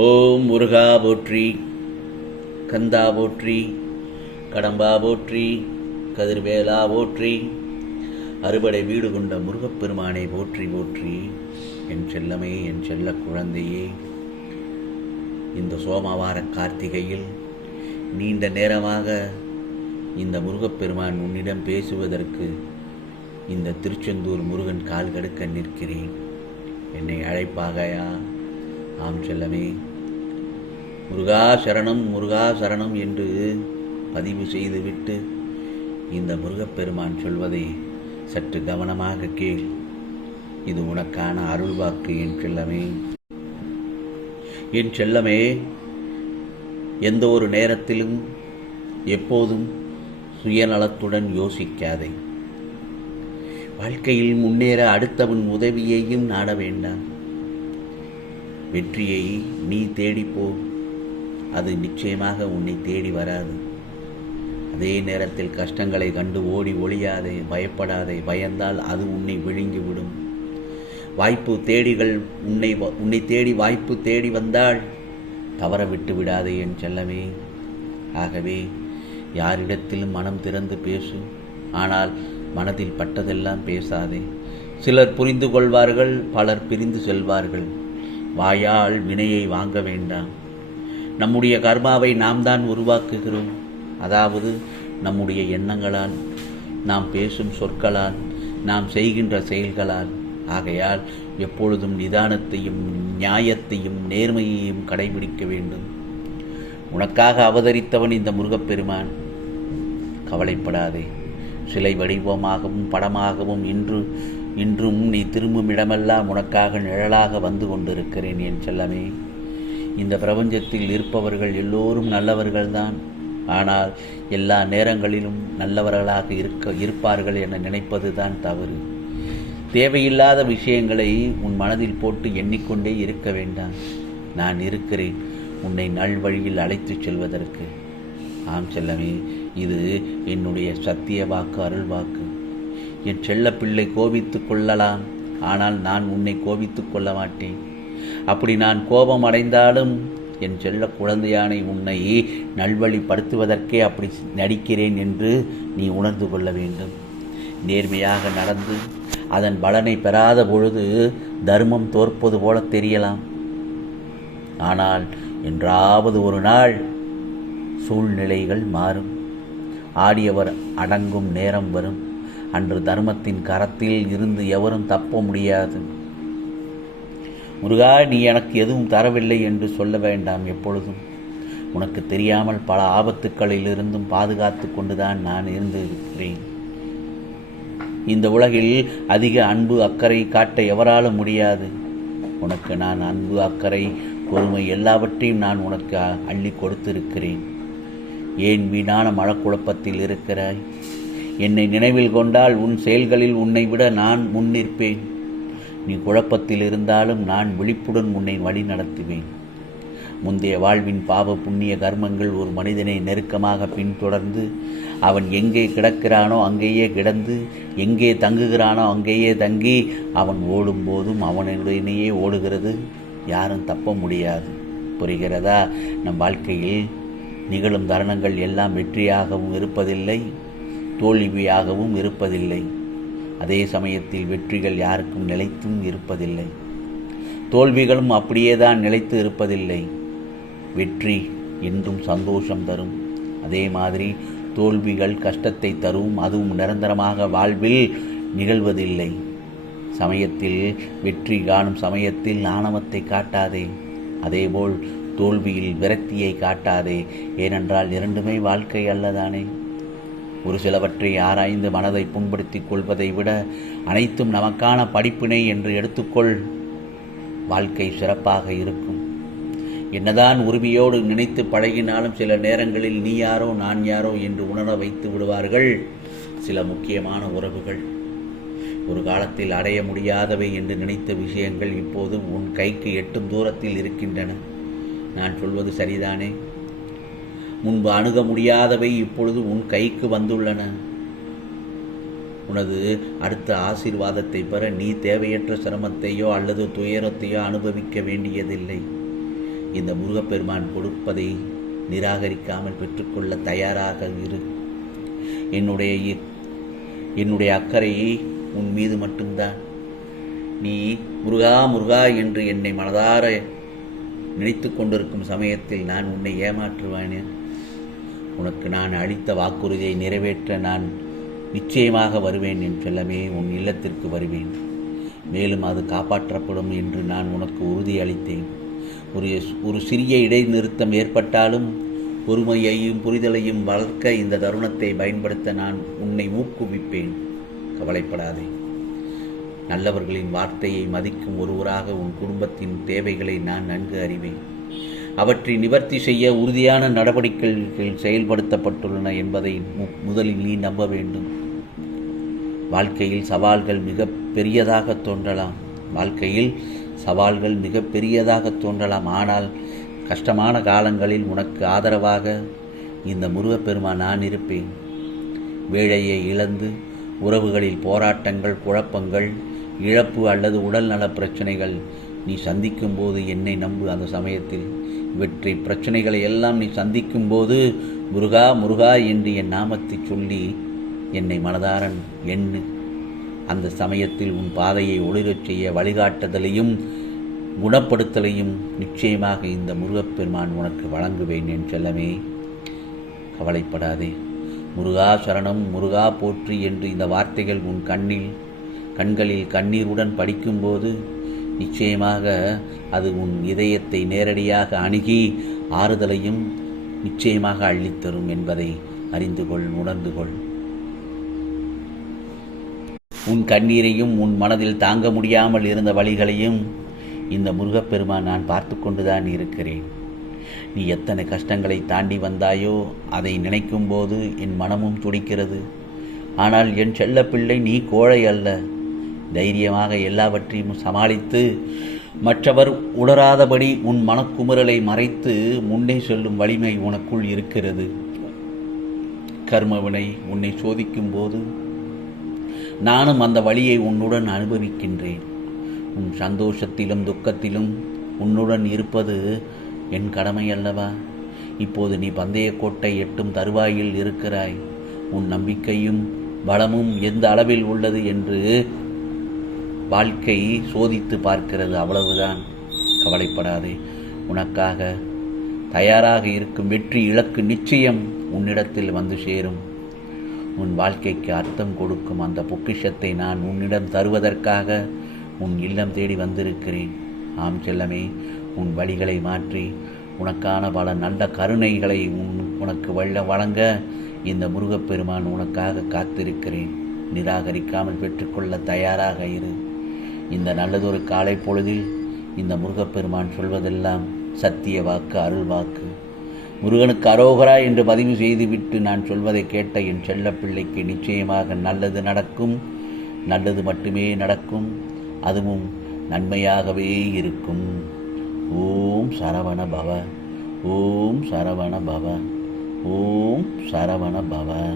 ஓம் முருகா போற்றி கந்தா போற்றி கடம்பா போற்றி கதிர்வேலா போற்றி அறுபடை வீடு கொண்ட முருகப்பெருமானை போற்றி போற்றி என் செல்லமே என் செல்ல குழந்தையே. இந்த சோமவார கார்த்திகையில் நீண்ட நேரமாக இந்த முருகப்பெருமான் உன்னிடம் பேசுவதற்கு இந்த திருச்செந்தூர் முருகன் கால் கடுக்க நிற்கிறேன். என்னை அழைப்பாகையா? ஆம் செல்லமே முருகா சரணம் முருகா சரணம் என்று பதிவு செய்துவிட்டு இந்த முருகப்பெருமான் சொல்வதை சற்று கவனமாக கேள். இது உனக்கான அருள்வாக்கு என் செல்லமே. என் செல்லமே எந்த ஒரு நேரத்திலும் எப்போதும் சுயநலத்துடன் யோசிக்காதே. வாழ்க்கையில் முன்னேற அடுத்தவன் உதவியையும் நாட வேண்டாம். வெற்றியை நீ தேடிப்போ அது நிச்சயமாக உன்னை தேடி வராது. அதே நேரத்தில் கஷ்டங்களை கண்டு ஓடி ஒளியாதே பயப்படாதே பயந்தால் அது உன்னை விழுங்கிவிடும் வாய்ப்பு தேடிகள் உன்னை உன்னை தேடி வாய்ப்பு தேடி வந்தால் தவற விட்டு விடாதே என் செல்லமே. ஆகவே யாரிடத்திலும் மனம் திறந்து பேசு. ஆனால் மனதில் பட்டதெல்லாம் பேசாதே. சிலர் புரிந்து கொள்வார்கள் பலர் பிரிந்து செல்வார்கள். வாயால் வினையை வாங்க வேண்டாம். நம்முடைய கர்மாவை நாம் தான் உருவாக்குகிறோம். அதாவது நம்முடைய எண்ணங்களால் நாம் பேசும் சொற்களால் நாம் செய்கின்ற செயல்களால். ஆகையால் எப்பொழுதும் நிதானத்தையும் நியாயத்தையும் நேர்மையையும் கடைபிடிக்க வேண்டும். உனக்காக அவதரித்தவன் இந்த முருகப்பெருமான். கவலைப்படாதே. சிலை வடிவமாகவும் படமாகவும் இன்று இன்றும் நீ திரும்பும் இடமெல்லாம் உனக்காக நிழலாக வந்து கொண்டிருக்கிறேன் என் செல்லமே. இந்த பிரபஞ்சத்தில் இருப்பவர்கள் எல்லோரும் நல்லவர்கள்தான். ஆனால் எல்லா நேரங்களிலும் நல்லவர்களாக இருக்க இருப்பார்கள் என நினைப்பது தான் தவறு. தேவையில்லாத விஷயங்களை உன் மனதில் போட்டு எண்ணிக்கொண்டே இருக்க வேண்டாம். நான் இருக்கிறேன் உன்னை நல்வழியில் அழைத்துச் செல்வதற்கு. ஆம் செல்லமே இது என்னுடைய சத்திய வாக்கு அருள் வாக்கு. என் செல்ல பிள்ளை கோபித்து கொள்ளலாம். ஆனால் நான் உன்னை கோபித்து கொள்ள மாட்டேன் அப்படி நான் கோபம் அடைந்தாலும் என் செல்ல குழந்தையானை உன்னை நல்வழிப்படுத்துவதற்கே அப்படி நடிக்கிறேன் என்று நீ உணர்ந்து கொள்ள வேண்டும். நேர்மையாக நடந்து அதன் பலனை பெறாத பொழுது தர்மம் தோற்பது போல தெரியலாம். ஆனால் என்றாவது ஒரு நாள் சூழ்நிலைகள் மாறும். ஆடியவர் அடங்கும் நேரம் வரும். அன்று தர்மத்தின் கரத்தில் இருந்து எவரும் தப்ப முடியாது. முருகா நீ எனக்கு எதுவும் தரவில்லை என்று சொல்ல வேண்டாம் எப்பொழுதும். உனக்கு தெரியாமல் பல ஆபத்துக்களிலிருந்தும் பாதுகாத்து கொண்டுதான் நான் இருந்திருக்கிறேன். இந்த உலகில் அதிக அன்பு அக்கறை காட்ட எவராலும் முடியாது. உனக்கு நான் அன்பு அக்கறை பொறுமை எல்லாவற்றையும் நான் உனக்கு அள்ளி கொடுத்திருக்கிறேன். ஏன் வீணான மழக்குழப்பத்தில் இருக்கிறாய்? என்னை நினைவில் கொண்டால் உன் செயல்களில் உன்னை விட நான் முன்னிற்பேன். நீ குழப்பத்தில் இருந்தாலும் நான் விழிப்புடன் உன்னை வழி நடத்துவேன். முந்தைய வாழ்வின் பாவ புண்ணிய கர்மங்கள் ஒரு மனிதனை நெருக்கமாக பின்தொடர்ந்து அவன் எங்கே கிடக்கிறானோ அங்கேயே கிடந்து எங்கே தங்குகிறானோ அங்கேயே தங்கி அவன் ஓடும்போதும் அவனுடையனையே ஓடுகிறது. யாரும் தப்ப முடியாது. புரிகிறதா? நம் வாழ்க்கையில் நிகழும் தருணங்கள் எல்லாம் வெற்றியாகவும் இருப்பதில்லை. தோல்வியாகவும் இருப்பதில்லை. அதே சமயத்தில் வெற்றிகள் யாருக்கும் நிலைத்தும் இருப்பதில்லை. தோல்விகளும் அப்படியே தான் நிலைத்து இருப்பதில்லை. வெற்றி என்றும் சந்தோஷம் தரும். அதே மாதிரி தோல்விகள் கஷ்டத்தை தரும். அதுவும் நிரந்தரமாக வாழ்வில் நிகழ்வதில்லை. சமயத்தில் வெற்றி காணும் சமயத்தில் ஆணவத்தை காட்டாதே. அதேபோல் தோல்வியில் விரக்தியை காட்டாதே. ஏனென்றால் இரண்டுமே வாழ்க்கை அல்லதானே. ஒரு சிலவற்றை ஆராய்ந்து மனதை புண்படுத்திக் கொள்வதை விட அனைத்தும் நமக்கான படிப்பினை என்று எடுத்துக்கொள். வாழ்க்கை சிறப்பாக இருக்கும். என்னதான் உரிமையோடு நினைத்து பழகினாலும் சில நேரங்களில் நீ யாரோ நான் யாரோ என்று உணர வைத்து விடுவார்கள் சில முக்கியமான உறவுகள். ஒரு காலத்தில் அடைய முடியாதவை என்று நினைத்த விஷயங்கள் இப்போது உன் கைக்கு எட்டும் தூரத்தில் இருக்கின்றன. நான் சொல்வது சரிதானே? முன்பு அணுக முடியாதவை இப்பொழுது உன் கைக்கு வந்துள்ளன. உனது அடுத்த ஆசீர்வாதத்தை பெற நீ தேவையற்ற சிரமத்தையோ அல்லது துயரத்தையோ அனுபவிக்க வேண்டியதில்லை. இந்த முருகப்பெருமான் கொடுப்பதை நிராகரிக்காமல் பெற்றுக்கொள்ள தயாராக இரு. என்னுடைய இ- என்னுடைய அக்கறையை உன் மீது மட்டும்தான். நீ முருகா முருகா என்று என்னை மனதார நினைத்து கொண்டிருக்கும் சமயத்தில் நான் உன்னை ஏமாற்றுவானேன் உனக்கு நான் அளித்த வாக்குறுதியை நிறைவேற்ற நான் நிச்சயமாக வருவேன் என் செல்லமே உன் இல்லத்திற்கு வருவேன். மேலும் அது காப்பாற்றப்படும் என்று நான் உனக்கு உறுதி அளித்தேன். ஒரு ஒரு சிறிய இடைநிறுத்தம் ஏற்பட்டாலும் பொறுமையையும் புரிதலையும் வளர்க்க இந்த தருணத்தை பயன்படுத்த நான் உன்னை ஊக்குவிப்பேன். கவலைப்படாதே. நல்லவர்களின் வார்த்தையை மதிக்கும் ஒருவராக உன் குடும்பத்தின் தேவைகளை நான் நன்கு அறிவேன். அவற்றை நிவர்த்தி செய்ய உறுதியான நடவடிக்கைகள் செயல்படுத்தப்பட்டுள்ளன என்பதை மு- முதலில் நீ நம்ப வேண்டும். வாழ்க்கையில் சவால்கள் மிக பெரியதாக தோன்றலாம். வாழ்க்கையில் சவால்கள் மிக பெரியதாக தோன்றலாம். ஆனால் கஷ்டமான காலங்களில் உனக்கு ஆதரவாக இந்த முருகப்பெருமான் நான் இருப்பேன். வேலையை இழந்து உறவுகளில் போராட்டங்கள் குழப்பங்கள் இழப்பு அல்லது உடல்நல பிரச்சனைகள் நீ சந்திக்கும் போது என்னை நம்பு அந்த சமயத்தில். வெற்றி பிரச்சனைகளை எல்லாம் நீ சந்திக்கும் போது முருகா முருகா என்று என் நாமத்தை சொல்லி என்னை மனதாரன் எண்ணு. அந்த சமயத்தில் உன் பாதையை ஒளிரச் செய்ய வழிகாட்டுதலையும் குணப்படுத்தலையும் நிச்சயமாக இந்த முருகப்பெருமான் உனக்கு வழங்குவேன் என் செல்லமே. கவலைப்படாதே. முருகா சரணம் முருகா போற்றி என்று இந்த வார்த்தைகள் உன் கண்ணில் கண்களில் கண்ணீருடன் படிக்கும்போது நிச்சயமாக அது உன் இதயத்தை நேரடியாக அணுகி ஆறுதலையும் நிச்சயமாக அள்ளித்தரும் என்பதை அறிந்து கொள் உணர்ந்து கொள். உன் கண்ணீரையும் உன் மனதில் தாங்க முடியாமல் இருந்த வழிகளையும் இந்த முருகப்பெருமான் நான் பார்த்து கொண்டுதான் இருக்கிறேன். நீ எத்தனை கஷ்டங்களை தாண்டி வந்தாயோ அதை நினைக்கும்போது என் மனமும் துடிக்கிறது. ஆனால் என் செல்ல பிள்ளை நீ கோழை அல்ல. தைரியமாக எல்லாவற்றையும் சமாளித்து மற்றவர் உணராதபடி உன் மனக்குமுறலை மறைத்து முன்னே செல்லும் வலிமை உனக்குள் இருக்கிறது. கர்மவினை உன்னை சோதிக்கும் போது நானும் அந்த வழியை உன்னுடன் அனுபவிக்கின்றேன். உன் சந்தோஷத்திலும் துக்கத்திலும் உன்னுடன் இருப்பது என் கடமை அல்லவா? இப்போது நீ பந்தயக்கோட்டை எட்டும் தருவாயில் இருக்கிறாய். உன் நம்பிக்கையும் பலமும் எந்த அளவில் உள்ளது என்று வாழ்க்கையை சோதித்து பார்க்கிறது அவ்வளவுதான். கவலைப்படாதே. உனக்காக தயாராக இருக்கும் வெற்றி இலக்கு நிச்சயம் உன்னிடத்தில் வந்து சேரும். உன் வாழ்க்கைக்கு அர்த்தம் கொடுக்கும் அந்த பொக்கிஷத்தை நான் உன்னிடம் தருவதற்காக உன் இல்லம் தேடி வந்திருக்கிறேன். ஆம் செல்லமே உன் வழிகளை மாற்றி உனக்கான பல நல்ல கருணைகளை உன் உனக்கு வள்ள வழங்க இந்த முருகப்பெருமான் உனக்காக காத்திருக்கிறேன். நிராகரிக்காமல் பெற்றுக்கொள்ள தயாராக இரு. இந்த நல்லதொரு காலை பொழுதில் இந்த முருகப்பெருமான் சொல்வதெல்லாம் சத்திய வாக்கு அருள் வாக்கு. முருகனுக்கு அரோகரா என்று பதிவு செய்துவிட்டு நான் சொல்வதை கேட்ட என் செல்லப்பிள்ளைக்கு நிச்சயமாக நல்லது நடக்கும். நல்லது மட்டுமே நடக்கும். அதுவும் நன்மையாகவே இருக்கும். ஓம் சரவண பவ. ஓம் சரவண பவ. ஓம் சரவண பவ.